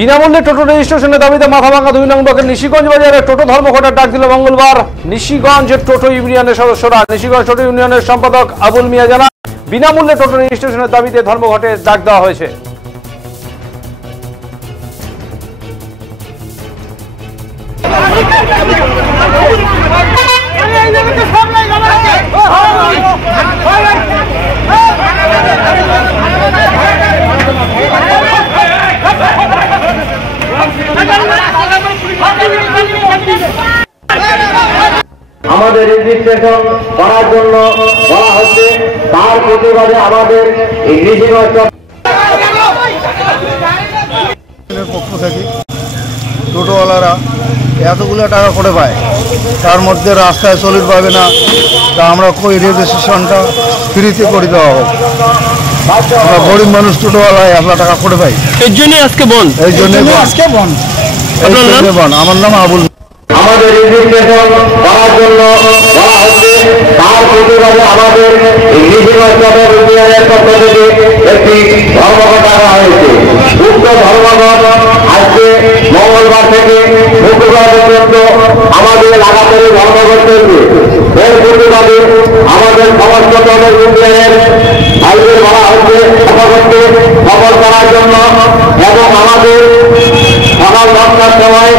বিনামূল্যে টোটো রেজিস্ট্রেশনের দাবিতে মাথাভাঙা 2 নং ব্লকের নিশিগঞ্জ বাজারে টোটো ধর্মঘটের ডাক দিল মঙ্গলবার নিশিগঞ্জ টোটো ইউনিয়নের সদস্যরা। নিশিগঞ্জ টোটো ইউনিয়নের সম্পাদক আবুল মিয়া জানান, বিনামূল্যে টোটো রেজিস্ট্রেশনের দাবিতে ধর্মঘটের ডাক দেওয়া হয়েছে। আমাদের রেজিস্ট্রেশন করার জন্য বলা হচ্ছে, তার প্রতিবাদে আমাদের পক্ষ থেকে টোটোওয়ালারা এতগুলো টাকা করে পায়, তার মধ্যে রাস্তায় চলিত পাবে না, তা আমরা কই রেজিস্ট্রেশনটা ফ্রিতে করে দেওয়া হোক। আমরা গরিব মানুষ, টোটোওয়ালা 1 লাখ টাকা করে পাই, এর জন্য আজকে বন্ধ। এই জন্য আজকে বন্ধ। আমার নাম আবুল। আমাদের রেজিস্ট্রেশন করার জন্য বলা হচ্ছে, তার প্রতিবাদে আমাদের ইউনিয়নের পক্ষ থেকে একটি ধর্মঘট ডাকা হয়েছে। উক্ত ধর্মঘট আজকে মঙ্গলবার থেকে শুক্রবার পর্যন্ত আমাদের লাগাতার ধর্মঘট চলবে। এর প্রতিবাদে আমাদের সমস্ত ইউনিয়নের ভাইদের বলা হচ্ছে ধর্মঘটকে সফল করার জন্য এবং আমাদের সকাল 10টার সময়